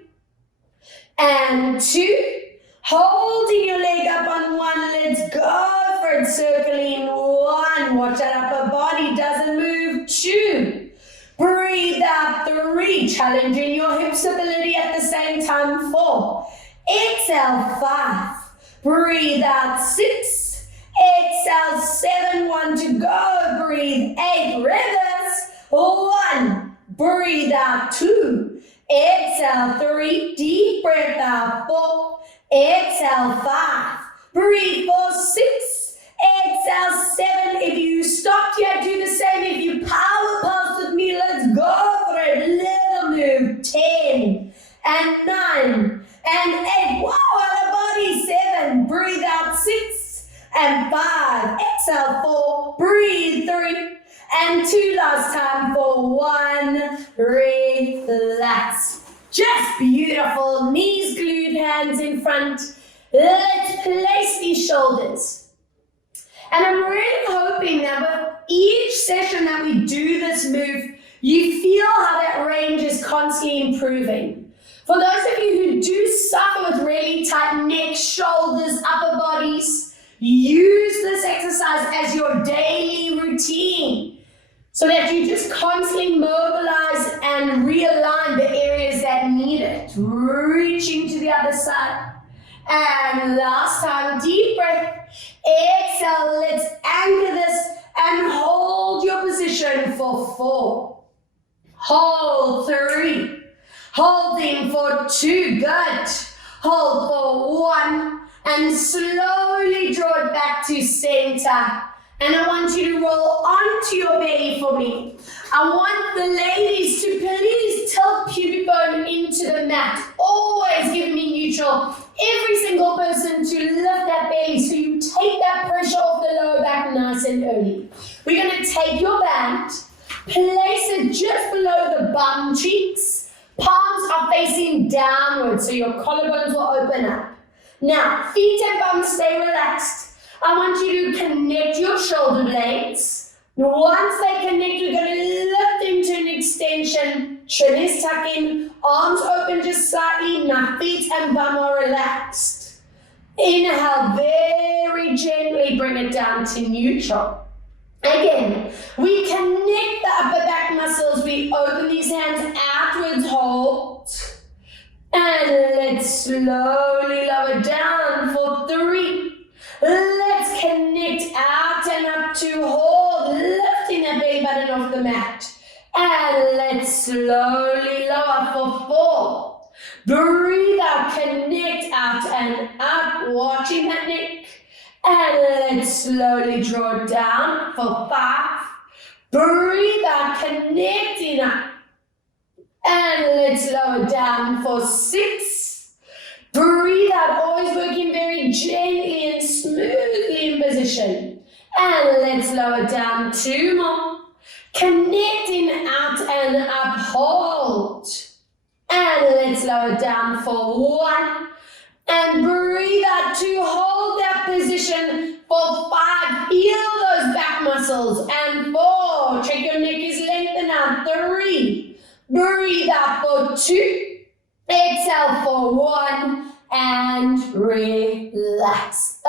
and 2. Holding your leg up on 1. Let's go for it. Circling 1. Watch that upper body doesn't move. 2. Breathe out. 3. Challenging your hip stability at the same time. 4. Exhale 5. Breathe out. 6. Exhale 7. 1 to go. Breathe 8. Reverse. 1. Breathe out. 2. Exhale 3. Deep breath out. 4. Exhale 5. Breathe for 6. Exhale 7. If you stopped here, do the same. If you power pulse with me, let's go for it. Little and 9 and 8. Wow, other body. 7, breathe out. 6 and 5. Exhale, 4, breathe. 3 and 2. Last time for 1. Relax. Just beautiful. Knees glued, hands in front. Let's place these shoulders. And I'm really hoping that with each session that we do this move, you feel how that range is constantly improving. For those of you who do suffer with really tight neck, shoulders, upper bodies, use this exercise as your daily routine so that you just constantly mobilize and realign the areas that need it. Reaching to the other side. And last time, deep breath. Exhale, let's anchor this and hold your position for 4. Hold 3. Holding for 2. Good. Hold for 1. And slowly draw it back to center. And I want you to roll onto your belly for me. I want the ladies to please tilt pubic bone into the mat. Always give me neutral. Every single person to lift that belly so you take that pressure off the lower back nice and early. We're going to take your band, place it just below the bum cheeks. Palms are facing downwards so your collarbones will open up. Now, feet and bum stay relaxed. I want you to connect your shoulder blades. Once they connect, we're going to lift into an extension. Chin is tucking, arms open just slightly. Now feet and bum are relaxed. Inhale, very gently bring it down to neutral. Again, we connect the upper back muscles. We open these hands outwards, hold. And let's slowly lower down for 3. Let's connect out and up to hold, lifting that belly button off the mat. And let's slowly lower for 4. Breathe out, connect out and up, watching that neck. And let's slowly draw down for 5. Breathe out, connecting up. And let's lower down for 6. Breathe out, always working very gently and smoothly in position. And let's lower down 2 more. Connecting out and up, hold. And let's lower down for 1. And breathe out to hold that position for 5. Feel those back muscles. And 4. Check your neck is lengthened out. 3. Breathe out for 2. Exhale for 1 and relax.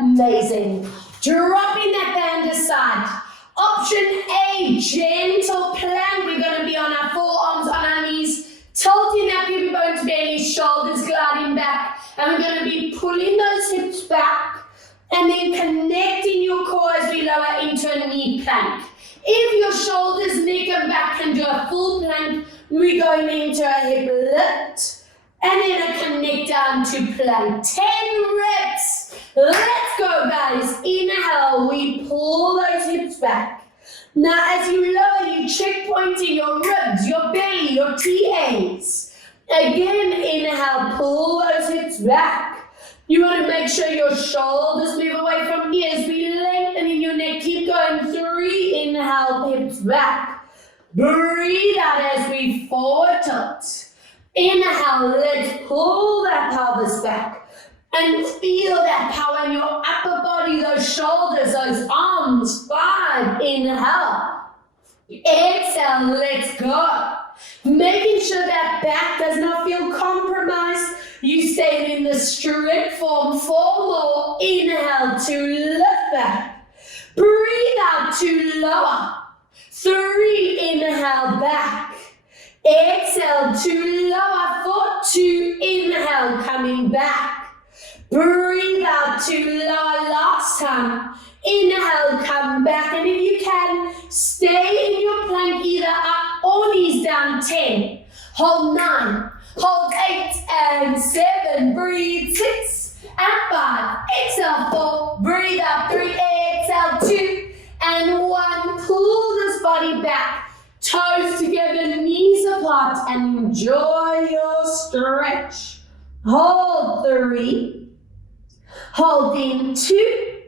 Amazing. Dropping that band aside. Option A, gentle plank. We're going to be on our forearms, on our knees, tilting that pubic bone to belly, shoulders gliding back. And we're going to be pulling those hips back and then connecting your core as we lower into a knee plank. If your shoulders, neck and back can do a full plank, we're going into a hip lift and then a connect down to plank. 10 reps. Let's go, guys. Inhale, we pull those hips back. Now, as you lower, you checkpointing your ribs, your belly, your TAs. Again, inhale, pull those hips back. You want to make sure your shoulders move away from ears. We lengthen in your neck. Keep going. 3, inhale, hips back. Breathe out as we forward tilt. Inhale, let's pull that pelvis back. And feel that power in your upper body, those shoulders, those arms. 5, inhale. Exhale, let's go. Making sure that back does not feel compromised. You stay in the strict form. 4 more. Inhale to lift back. Breathe out to lower. 3, inhale back. Exhale to lower for 2. Inhale, coming back. Breathe out to lower last time. Inhale, come back. And if you can, stay in your plank either up or knees down. 10. Hold 9. Hold 8 and 7. Breathe 6 and 5. Exhale 4. Breathe out 3. Exhale 2 and 1. Pull this body back. Toes together, knees apart, and enjoy your stretch. stretch. Hold 3, hold in 2,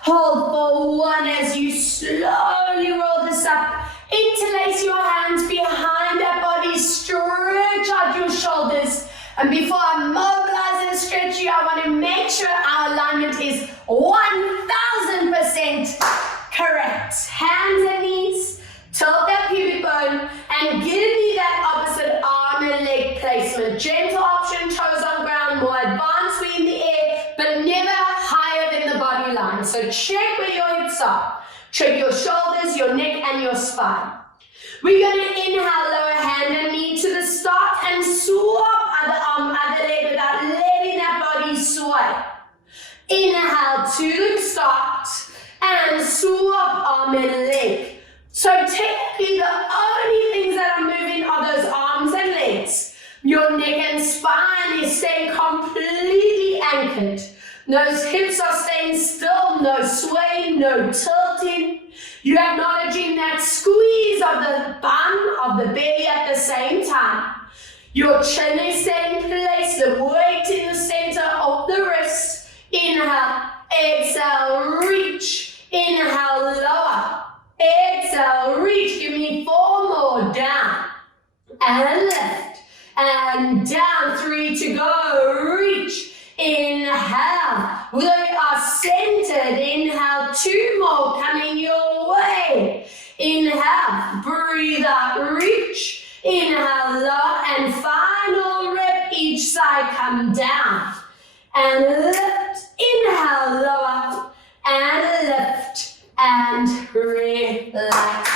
hold for 1 as you slowly roll this up. Interlace your hands behind that body, stretch out your shoulders. And before I mobilize and stretch you, I want to make sure our alignment is 1000% correct. Hands and knees, tilt that pubic bone, and give me that opposite arm and leg placement. Gentle option, toes on ground, more advanced, we in the air, but never higher than the body line. So check where your hips are. Check your shoulders, your neck, and your spine. We're going to inhale, lower hand and knee to the start, and swap other arm, other leg without letting that body sway. Inhale to the start, and swap arm and leg. So technically the only things that are moving are those arms and legs. Your neck and spine is staying completely anchored. Those hips are staying still, no swaying, no tilting. You're acknowledging that squeeze of the bum, of the belly at the same time. Your chin is staying in place, the weight in the center of the wrist. Inhale, exhale, reach. Inhale, lower. Exhale, reach. Give me 4 more. Down and lift. And down. 3 to go. Reach. Inhale. We are centered. Inhale. 2 more coming your way. Inhale. Breathe out. Reach. Inhale. Low. And final rep. Each side. Come down. And lift. Inhale. Lower. And lift. And relax.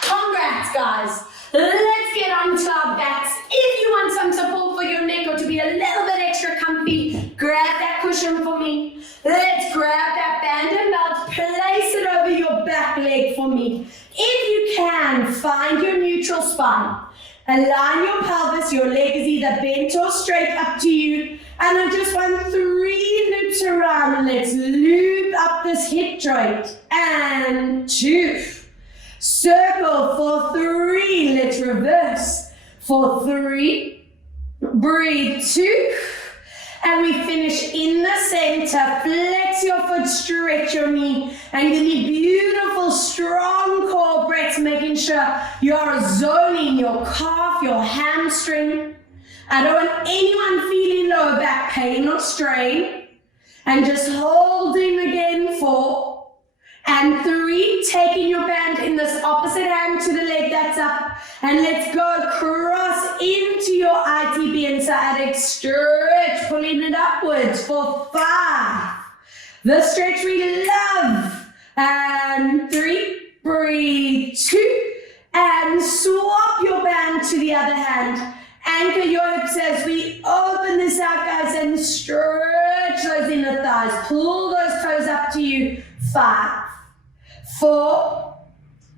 Congrats, guys. Let's get onto our backs. If you want some support for your neck or to be a little bit extra comfy, grab that cushion for me. Let's grab that band and belt, place it over your back leg for me. If you can, find your neutral spine. Align your pelvis, your leg is either bent or straight, up to you. And I just want 3 loops around. Let's loop up this hip joint. And 2. Circle for 3. Let's reverse. For 3. Breathe. 2. And we finish in the center. Flex your foot, stretch your knee. And give me beautiful, strong core breaths, making sure you're zoning your calf, your hamstring. I don't want anyone feeling lower back pain or strain. And just holding again. 4. And 3, taking your band in this opposite hand to the leg that's up. And let's go cross into your ITB and sciatic stretch, pulling it upwards for 5. The stretch we love. And 3, breathe. 2, and swap your band to the other hand. Anchor your hips as we open this out, guys, and stretch those inner thighs. Pull those toes up to you. 5, 4,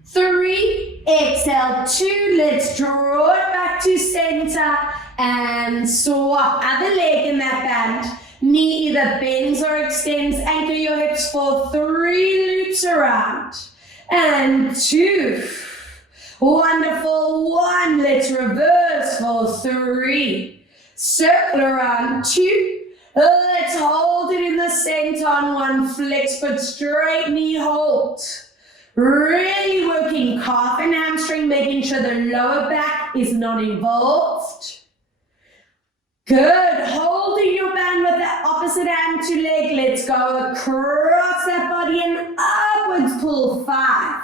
3, exhale, 2. Let's draw it back to center and swap other leg in that band. Knee either bends or extends. Anchor your hips for 3 loops around. And 2. Wonderful. 1. Let's reverse for 3. Circle around. 2. Let's hold it in the center on 1. Flex foot straight, knee hold. Really working calf and hamstring, making sure the lower back is not involved. Good. Holding your band with that opposite hand to leg. Let's go across that body and upwards pull. 5,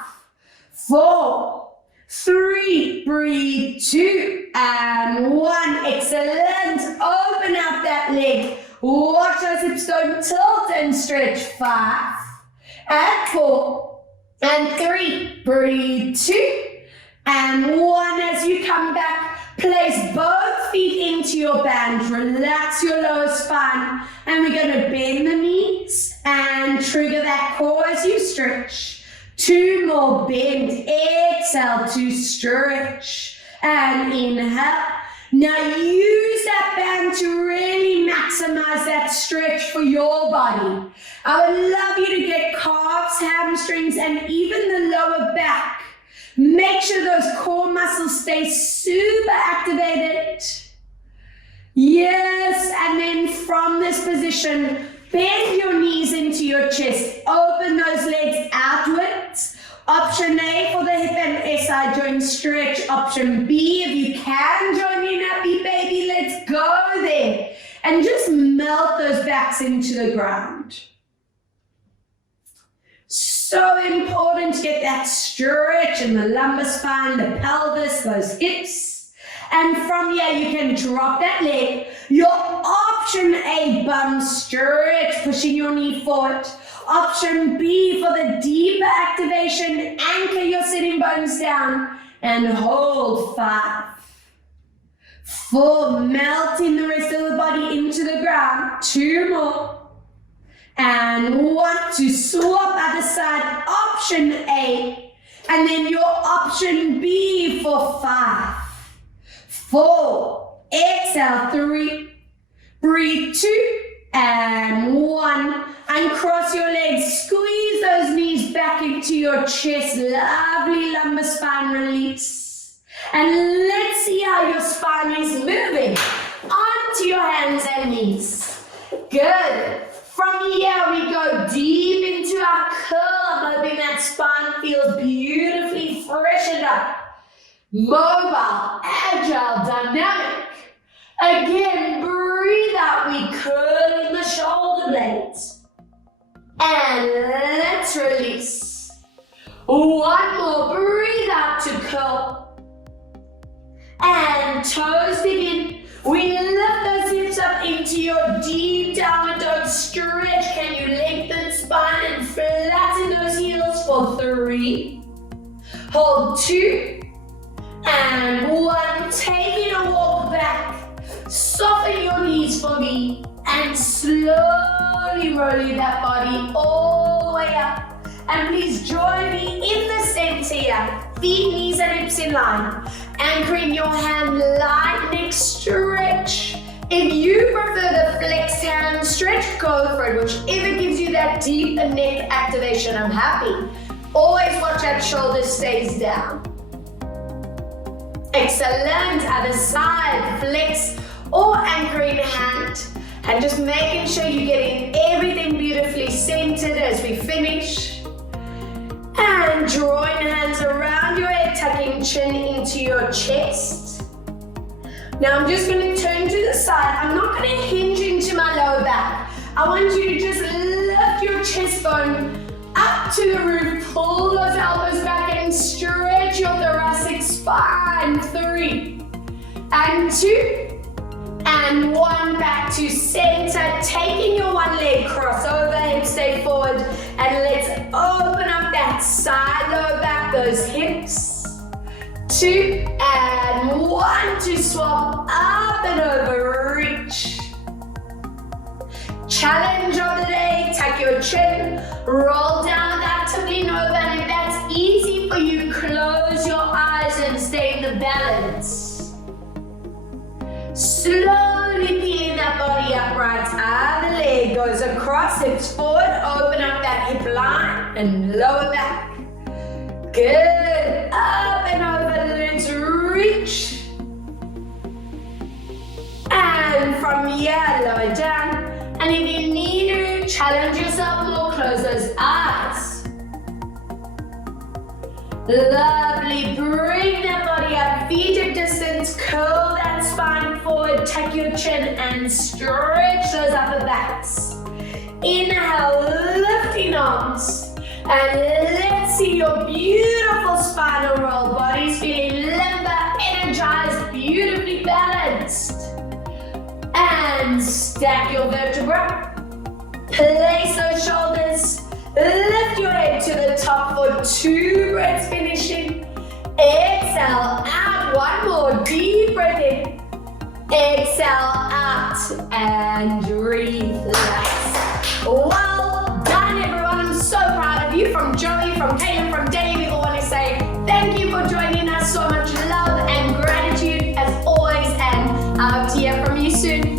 4, 3, breathe. 2 and 1. Excellent. Open up that leg. Watch those hips don't tilt and stretch. 5 and 4 and 3. Breathe. 2 and 1. As you come back, place both feet into your band. Relax your lower spine. And we're going to bend the knees and trigger that core as you stretch. 2 more. Bend. Exhale to stretch. And inhale. Now use that band to really maximize that stretch for your body. I would love you to get calves, hamstrings, and even the lower back. Make sure those core muscles stay super activated. And then from this position, bend your knees into your chest. Open those legs outwards. Option A for the hip and SI joint stretch. Option B, if you can join me, happy baby, let's go there. And just melt those backs into the ground. So important to get that stretch in the lumbar spine, the pelvis, those hips. And from here, you can drop that leg. Your option A, bum stretch, pushing your knee forward. Option B for the deeper activation, anchor your sitting bones down and hold 5. 4, melting the rest of the body into the ground. 2 more. And 1 to swap other side, option A. And then your option B for 5. 4, exhale, 3, breathe 2, and 1. Uncross your legs, squeeze those knees back into your chest, lovely lumbar spine release. And let's see how your spine is moving onto your hands and knees. Good. From here we go deep into our curl. I'm hoping that spine feels beautifully freshened up. Mobile, agile, dynamic. Again, breathe out, we curl in the shoulder blades. And let's release. 1 more, breathe out to curl. And toes begin. We lift those hips up into your deep downward dog stretch. Can you lengthen spine and flatten those heels for 3. Hold 2. And 1, taking a walk back. Soften your knees for me. And slowly rolling that body all the way up. And please join me in the center here. Feet, knees and hips in line. Anchoring your hand, light neck stretch. If you prefer the flexed hand stretch, go for it. Whichever gives you that deep neck activation, I'm happy. Always watch that shoulder stays down. Excellent. Other side, flex or anchoring hand. And just making sure you're getting everything beautifully centered as we finish. And drawing hands around your head, tucking chin into your chest. Now I'm just going to turn to the side. I'm not going to hinge into my lower back. I want you to just lift your chest bone up to the roof. Pull those elbows back and stretch your thoracic spine. 3 and 2 and 1, back to center. Taking your one leg, cross over, hips stay forward. And let's open up that side lower back, those hips. 2 and 1 to swap up and over, reach. Challenge of the day, tuck your chin, roll down that tabling over, and if that's easy for you, close your eyes and stay in the balance. Slowly peeling that body upright, other leg goes across, hips forward, open up that hip line and lower back. Good, up and over, let's reach. And from here, lower down. And if you need to challenge yourself more, close those eyes. Lovely, bring that body up, feet at distance, curl that spine forward, tuck your chin and stretch those upper backs. Inhale, lifting arms. And let's see your beautiful spinal roll. Body's feeling limber, energized, beautifully balanced. And stack your vertebra. Place those shoulders. Lift your head to the top for 2 breaths, finishing. Exhale out, 1 more, deep breath in. Exhale out and relax. Well done, everyone. I'm so proud of you. From Joey, from Taylor, from Dave, we all want to say thank you for joining us. So much love and gratitude as always, and I hope to hear from you soon.